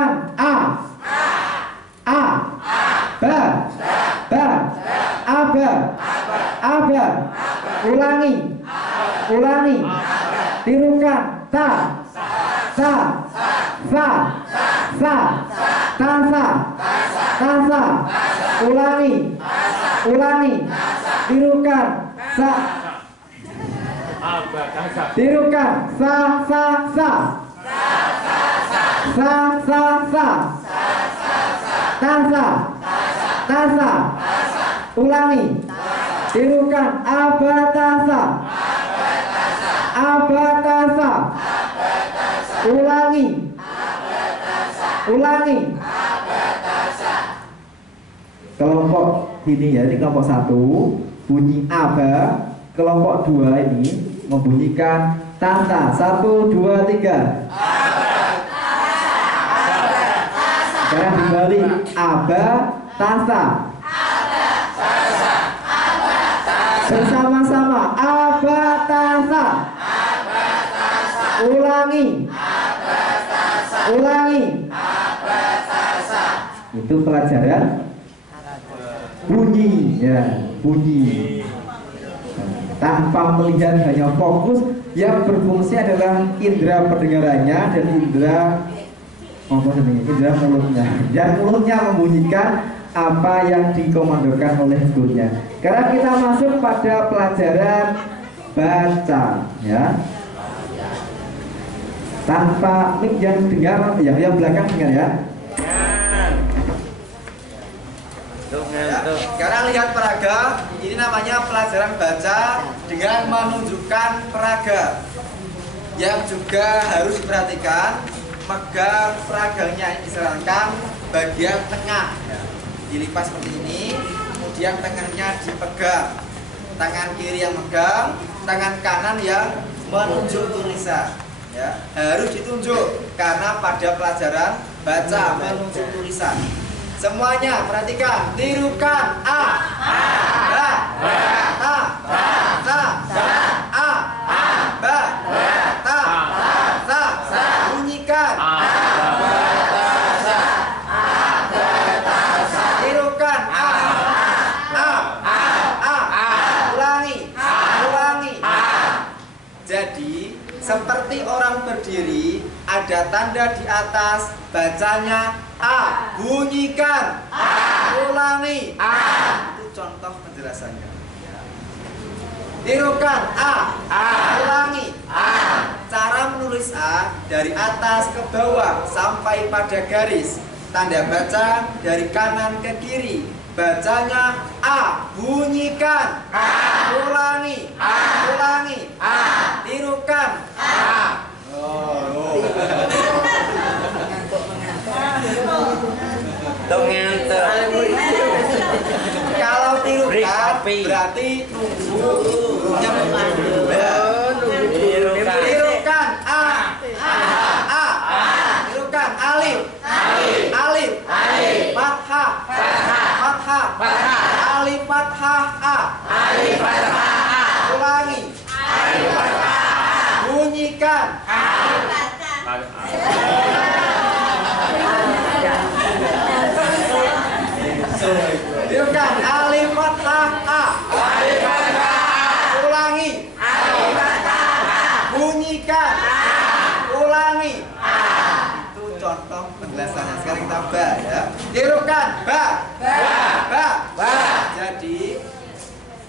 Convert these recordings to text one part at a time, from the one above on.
Tirukan A. A. Ba. Ba. Aba. Aba. Ulangi. Ulangi. Tirukan ta. Sa. Sa. Sa. Tasa. Tasa. Ulangi. Ulangi. Tirukan sa. Tirukan sa sa sa. Sa sa sa. Tasa. Tasa. Ulangi. Tirukan abatasa. Abatasa. Ulangi. Ulangi. Kelompok ini ya, ini kelompok 1 bunyi aba, kelompok 2 ini membunyikan tasa. 1, 2, 3. Sekarang dibalik aba tasa. Bersama-sama aba tasa. Ulangi. Ulangi. Itu pelajaran bunyi ya, bunyi tanpa melihat, hanya fokus. Yang berfungsi adalah indera pendengarannya dan indera mulutnya. Dan mulutnya membunyikan apa yang dikomandokan oleh gurunya. Sekarang kita masuk pada pelajaran baca ya. Tanpa yang dengar, yang belakang dengar ya. Sekarang lihat peraga. Ini namanya pelajaran baca dengan menunjukkan peraga. Yang juga harus diperhatikan, megang peraganya ini diserangkan bagian tengah. Dilipat seperti ini, kemudian tengahnya dipegang. Tangan kiri yang megang, tangan kanan yang menunjuk tulisan. Ya, harus ditunjuk karena pada pelajaran baca menunjuk tulisan. Semuanya perhatikan, tirukan A, ba, ta, sa, A, ba, ta, sa, bunyikan, tirukan A, ulangi, ulangi. Jadi seperti orang berdiri, ada tanda di atas, bacanya A, bunyikan A, ulangi A. Itu contoh penjelasannya. Tirukan A, ulangi A. Cara menulis A dari atas ke bawah sampai pada garis. Tanda baca dari kanan ke kiri. Bacanya A, bunyikan A, ulangi A, ulangi A. Tirukan A. Kalau tirukan berarti nunggu gurunya memandu. Tirukan A, tirukan alif, alif, fathah, fathah, alif fathah A, alif fathah A. Ulangi, alif fathah A. Bunyikan A. Tirukan alif fathah A, alif fathah A. Ulangi, alif fathah A. Bunyikan A. Ulangi A. Itu contoh penjelasannya. Sekarang kita ba ya. Tirukan ba, ba, ba. Jadi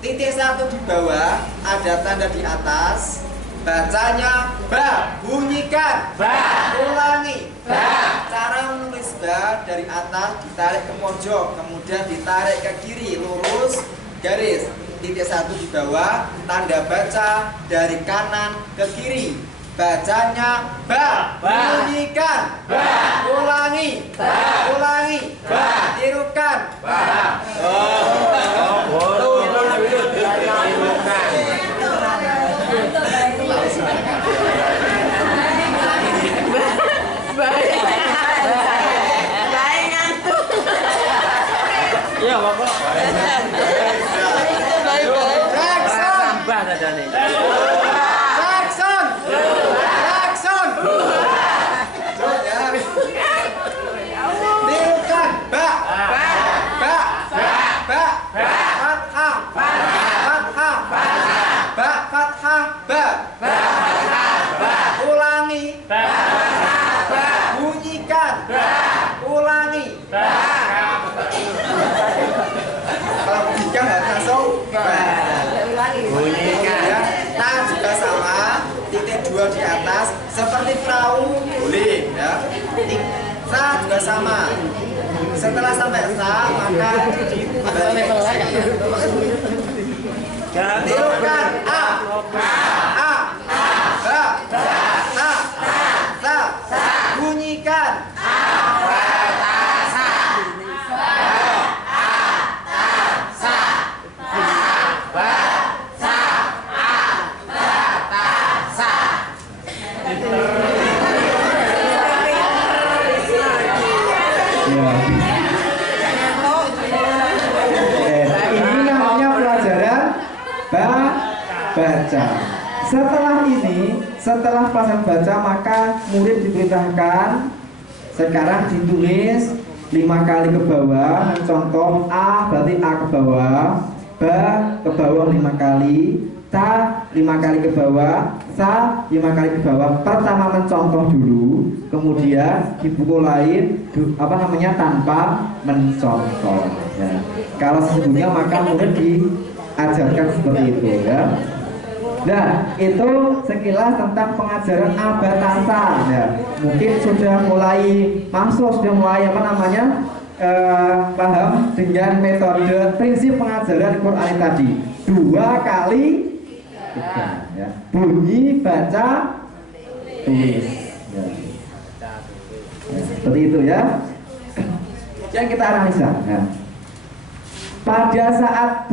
titik 1 di bawah, ada tanda di atas. Bacanya ba, bunyikan ba, ulangi ba. Cara menulis ba dari atas ditarik ke pojok, kemudian ditarik ke kiri, lurus garis. Titik 1 di bawah, tanda baca dari kanan ke kiri. Bacanya ba, bunyikan ba, ulangi ba, ulangi ba. Tirukan ba. Iya, Bapak. Jackson. atau di atas seperti perahu boleh ya. Sa juga sama. Setelah sampai sa maka tirukan a ba sa bunyikan baca. Setelah pelajaran baca maka murid diperintahkan sekarang ditulis 5 kali ke bawah, contoh A berarti A ke bawah, ba ke bawah 5 kali, ta 5 kali ke bawah, sa 5 kali ke bawah. Pertama mencontoh dulu, kemudian di buku lain tanpa mencontoh ya. Kalau sesungguhnya maka murid diajarkan seperti itu ya. Nah, itu sekilas tentang pengajaran abatasa ya. Mungkin sudah mulai masuk, sudah mulai paham dengan metode prinsip pengajaran Quran tadi. 2 kali ya. Bunyi, baca, tulis ya. Ya, seperti itu ya. Yang kita analisa ya. Pada saat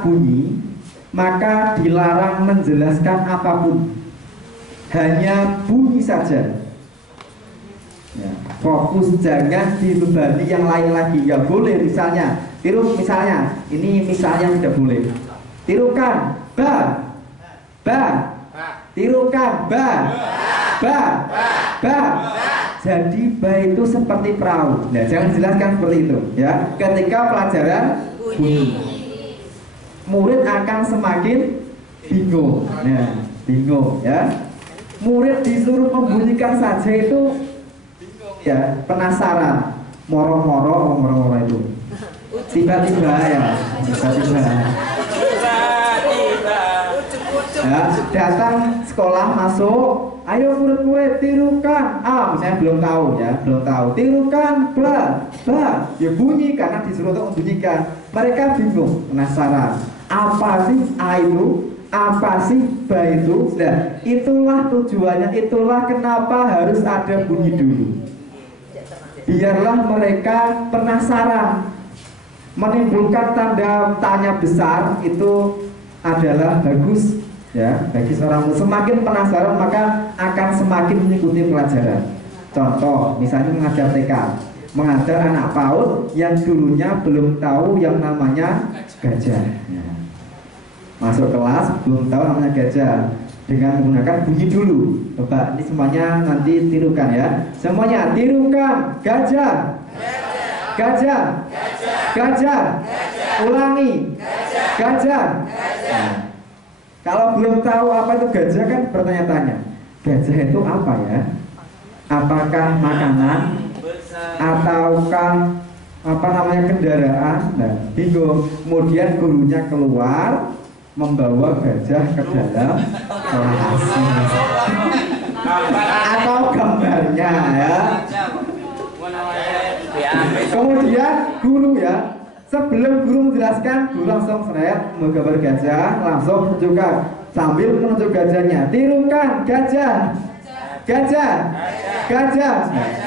bunyi maka dilarang menjelaskan apapun, hanya bunyi saja ya. Fokus, jangan dibebani yang lain lagi. Ya boleh misalnya ini misalnya tidak boleh. Tirukan ba, tirukan ba. Jadi ba itu seperti perahu. Nah, jangan jelaskan seperti itu ya. Ketika pelajaran bunyi, murid akan semakin bingung. Nah, bingung ya. Murid disuruh membunyikan saja itu ya penasaran, moro-moro itu. Tiba-tiba ya, ya, datang sekolah masuk, ayo murid-murid tirukan A, misalnya belum tahu, tirukan ba, ya bunyi karena disuruh untuk membunyikan. Mereka bingung, penasaran, apa sih A itu, apa sih ba itu. Nah, itulah tujuannya, itulah kenapa harus ada bunyi dulu. Biarlah mereka penasaran, menimbulkan tanda tanya besar itu adalah bagus ya, bagi seorang muslim. Semakin penasaran maka akan semakin mengikuti pelajaran. Contoh misalnya mengajar TK, mengajar anak PAUD yang dulunya belum tahu yang namanya gajah ya. Masuk kelas belum tahu namanya gajah, dengan menggunakan bunyi dulu. Coba ini semuanya nanti tirukan ya. Semuanya tirukan gajah, gajah, ulangi gajah. Nah, kalau belum tahu apa itu gajah kan bertanya-tanya, gajah itu apa ya? Apakah makanan ataukah kendaraan? Nah, bingung. Kemudian gurunya keluar membawa gajah ke dalam kelas atau gambarnya ya. Kemudian guru ya, sebelum guru menjelaskan, guru langsung seret menggambar gajah, langsung menunjukkan sambil menunjuk gajahnya, tirukan gajah.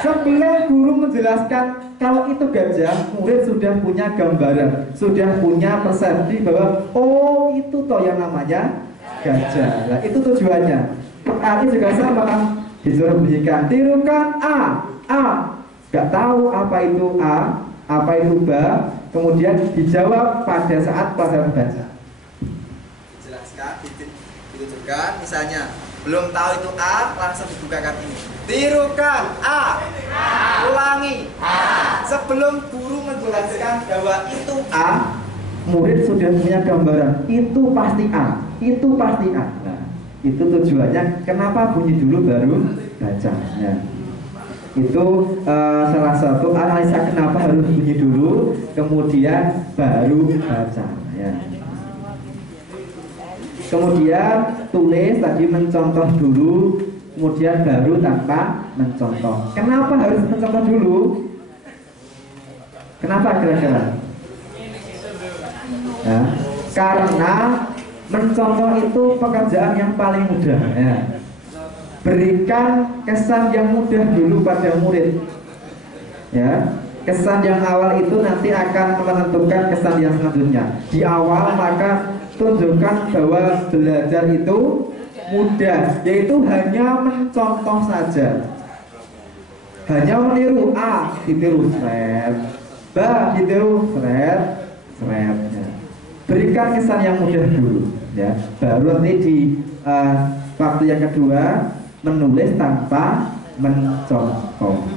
Sebelum guru menjelaskan kalau itu gajah, murid sudah punya gambaran, sudah punya persepsi bahwa oh itu toh yang namanya gajah. Nah, itu tujuannya. Arti juga sama kan, disuruh bunyikan tirukan A. Gak tahu apa itu A, apa itu ba, kemudian dijawab pada saat pelajaran baca. Jelaskan, ditunjukkan, misalnya belum tahu itu A, langsung dibukakan ini. Tirukan A. Ulangi A. Sebelum guru menjelaskan bahwa itu A, murid sudah punya gambaran, itu pasti A, itu pasti A. Nah, itu tujuannya kenapa bunyi dulu baru baca ya. Itu salah satu analisa kenapa harus bunyi dulu kemudian baru baca ya. Kemudian tulis tadi mencontoh dulu, kemudian baru tanpa mencontoh. Kenapa harus mencontoh dulu? Kenapa kira-kira? Ya, karena mencontoh itu pekerjaan yang paling mudah ya. Berikan kesan yang mudah dulu pada murid ya. Kesan yang awal itu nanti akan menentukan kesan yang selanjutnya. Di awal maka tunjukkan bahwa belajar itu mudah, yaitu hanya mencontoh saja, hanya meniru. A ditiru seret, B ditiru seret ya. Berikan kesan yang mudah dulu ya, baru nanti di waktu yang kedua menulis tanpa mencontoh.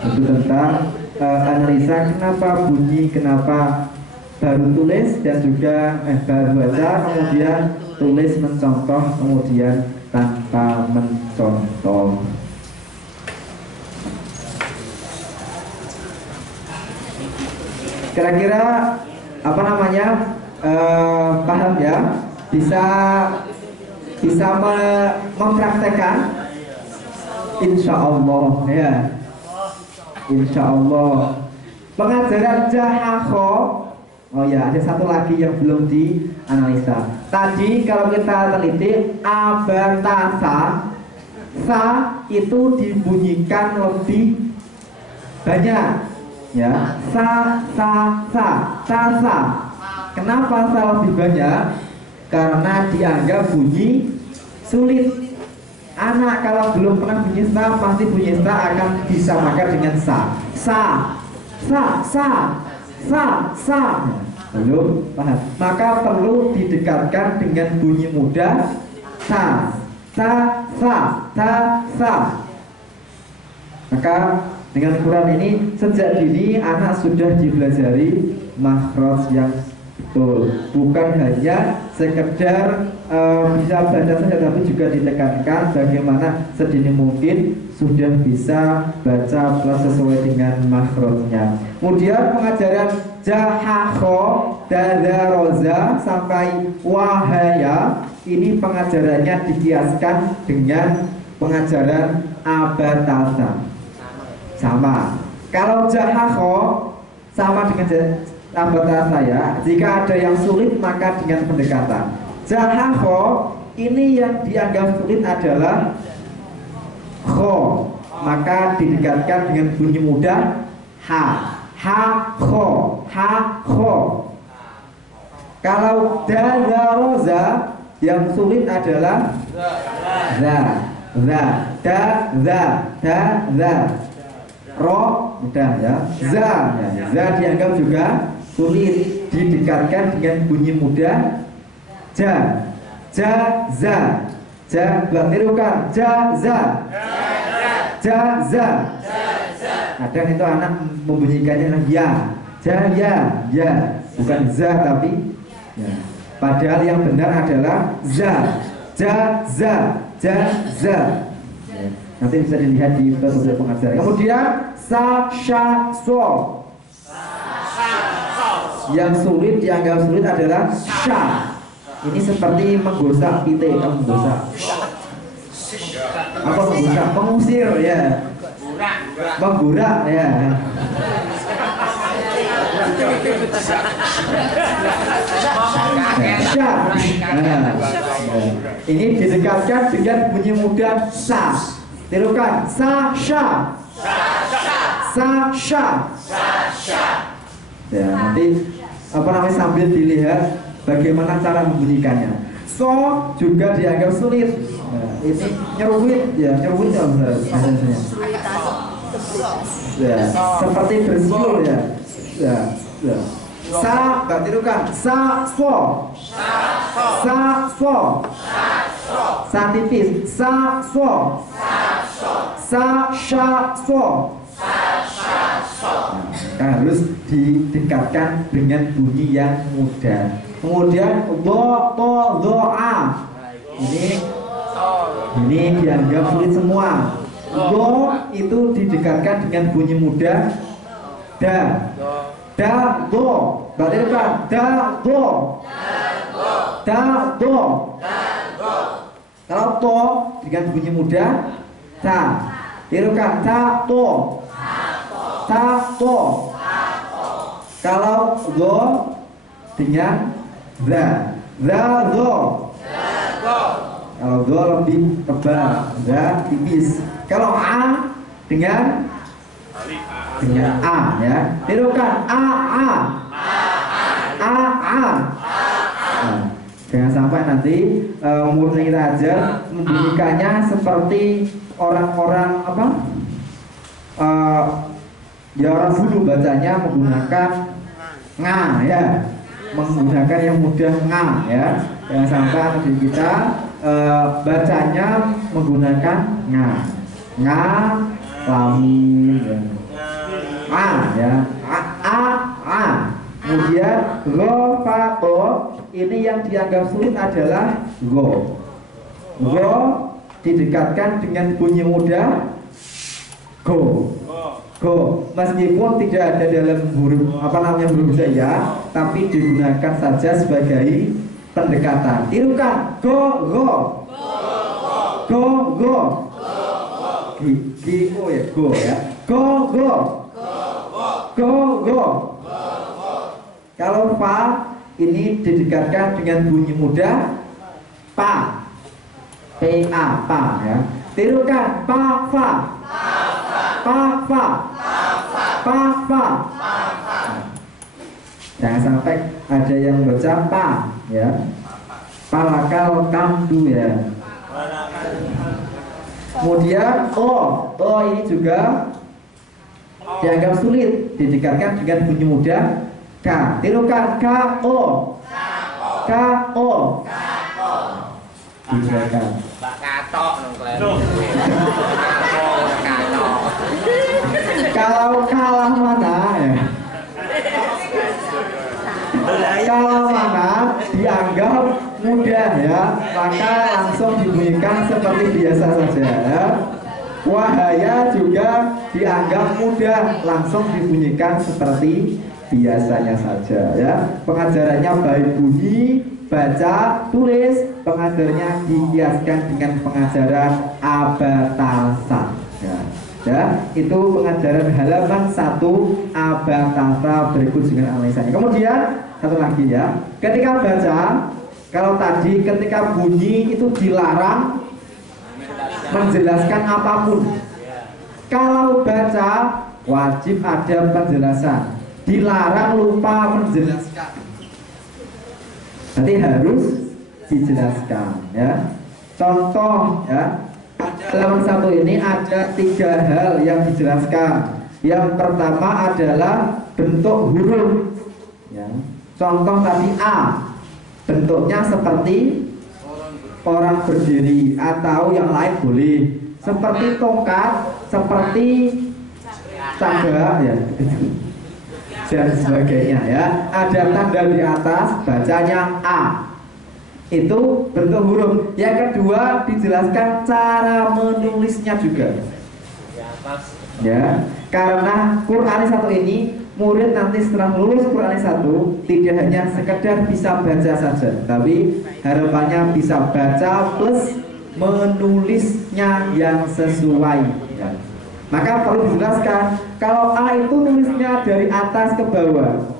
Itu tentang analisa kenapa bunyi, kenapa baru tulis dan juga baru baca, kemudian tulis mencontoh, kemudian tanpa mencontoh. Kira-kira apa namanya paham ya? Bisa mempraktekkan? Insya Allah ya. Insya Allah. Pengajaran Jahakho. Oh ya, ada satu lagi yang belum dianalisa. Tadi kalau kita teliti abatasa, sa itu dibunyikan lebih banyak. Ya, sa. Kenapa sa lebih banyak? Karena dianggap bunyi sulit. Anak kalau belum pernah bunyi sa, pasti bunyi sa akan disamakan dengan sa. Belum paham. Maka perlu didekatkan dengan bunyi mudah. Sa. Maka dengan Quran ini sejak dini anak sudah dipelajari makhraj yang betul, bukan hanya sekedar bisa baca saja, tapi juga ditekankan bagaimana sedini mungkin sudah bisa baca plus sesuai dengan makhrajnya. Kemudian pengajaran Jahakho, Dadaroza sampai Wahaya ini pengajarannya dikiaskan dengan pengajaran Abatasa. Sama. Kalau Jahakho sama dengan Abatasa ya. Jika ada yang sulit maka dengan pendekatan. Jahakho ini yang dianggap sulit adalah kho, maka didekatkan dengan bunyi mudah ha. Kho. Kalau dadaroza yang sulit adalah za. Ro mudah ya. Za dianggap juga sulit, didekatkan dengan bunyi mudah ja. Tirukan za. Kadang itu anak membunyikannya ya, bukan za tapi ya. Padahal yang benar adalah za. Nanti bisa dilihat di beberapa pengajaran. Kemudian so. Yang sulit dianggap sulit adalah sha. Ini seperti menggosok pite, menggosok. Apa menggosok? Mengusir ya. Menggurak ya. Sha. Ini didekatkan dengan bunyi mudah sa. Tirukan sa sha. Ya, nanti apa namanya sambil dilihat bagaimana cara membunyikannya. So juga dianggap sulit. Nah, ini nyeruit ya bahasanya. Ya, seperti bersiul ya. Sa, tirukan sa so. Sa tipis. Sa so. Sa sha so. Harus didekatkan dengan bunyi yang mudah. Kemudian do a. Ini dianggap sulit semua. Do itu didekatkan dengan bunyi mudah do. Berarti kan do. Da, do. Kalau to dengan bunyi mudah, ta. Tirukan, ta, to. Ta, to. Kalau do dengan za, za, do. Kalau do lebih tebal, za tipis. Kalau a dengan a ya. Tirukan, a. Nah, jangan sampai nanti murid kita ajar membunyikannya seperti orang-orang apa? Ya orang dulu bacanya menggunakan nga ya, menggunakan yang mudah nga ya. Jangan sampai nanti kita bacanya menggunakan nga, lamin ya. Ya, a. Kemudian go, fa, ko, ini yang dianggap sulit adalah go. Go didekatkan dengan bunyi mudah go. Go, meskipun tidak ada dalam huruf huruf saya, tapi digunakan saja sebagai pendekatan. Tirukan, go. Go ya, go ya. Go. Kalau fa ini didekatkan dengan bunyi mudah pa. Pa ya. Tirukan, pa, fa. Jangan sampai ada yang baca pa ya. Palakal kamdu ya. Kemudian o ini juga dianggap sulit, didekatkan dengan bunyi mudah ka. Tirukan, ka, o. Diberikan. Kalau kalah mana ya? Kalau mana dianggap mudah ya, maka langsung dibunyikan seperti biasa saja ya. Wahaya juga dianggap mudah, langsung dibunyikan seperti biasanya saja ya. Pengajarannya baik bunyi, baca, tulis. Pengajarannya dikiaskan dengan pengajaran abatasa ya, itu pengajaran halaman 1 abatasa berikut dengan analisanya. Kemudian satu lagi ya, ketika baca, kalau tadi ketika bunyi itu dilarang menjelaskan apapun. Kalau baca wajib ada penjelasan, dilarang lupa menjelaskan. Nanti harus dijelaskan ya. Contoh ya, halaman 1 ini ada 3 hal yang dijelaskan. Yang pertama adalah bentuk huruf ya. Contoh tadi A, bentuknya seperti orang berdiri atau yang lain boleh, seperti tongkat, seperti cagak ya, dan sebagainya ya. Ada tanda di atas, bacanya A, itu bentuk huruf. Yang kedua dijelaskan cara menulisnya juga ya, karena Quran 1 ini murid nanti setelah lulus Quran 1 tidak hanya sekedar bisa baca saja, tapi harapannya bisa baca plus menulisnya yang sesuai ya. Maka perlu dijelaskan kalau A itu nulisnya dari atas ke bawah,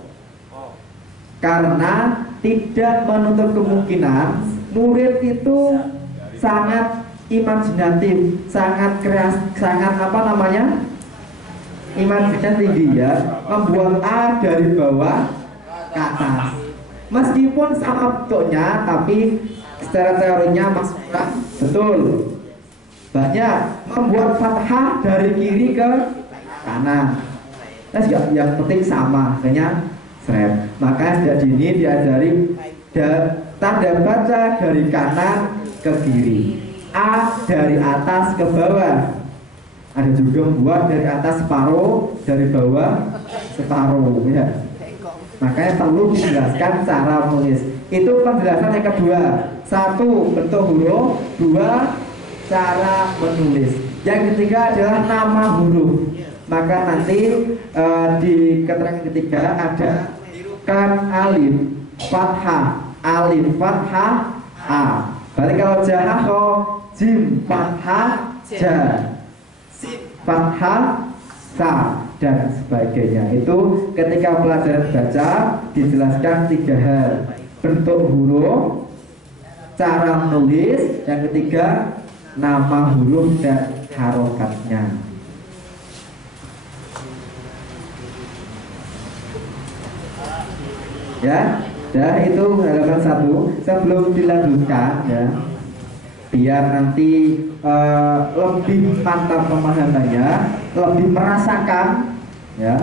karena tidak menutup kemungkinan murid itu sangat imajinatif, sangat imajinasi tinggi ya, membuat A dari bawah ke atas. Meskipun sama bentuknya, tapi secara teorinya maksudnya betul. Banyak membuat fathah dari kiri ke kanan. Nah, yang penting sama, hanya seret. Maka sejak dini diajari tanda baca dari kanan ke kiri, A dari atas ke bawah. Ada juga membuat dari atas separuh, dari bawah separuh ya. Makanya perlu dijelaskan cara menulis. Itu penjelasan yang kedua. 1 bentuk huruf, 2 cara menulis. Yang ketiga adalah nama huruf. Maka nanti di keterangan ketiga ada kan alif, fathah, alif fathah a. Berarti kalau jahaho jim fathah ja, Sin. fathah sa dan sebagainya. Itu ketika pelajaran baca dijelaskan 3 hal: bentuk huruf, cara menulis, yang ketiga nama huruf dan harokatnya. Ya, itu halaman 1. Sebelum dilanjutkan ya, biar nanti lebih mantap pemahamannya, lebih merasakan ya,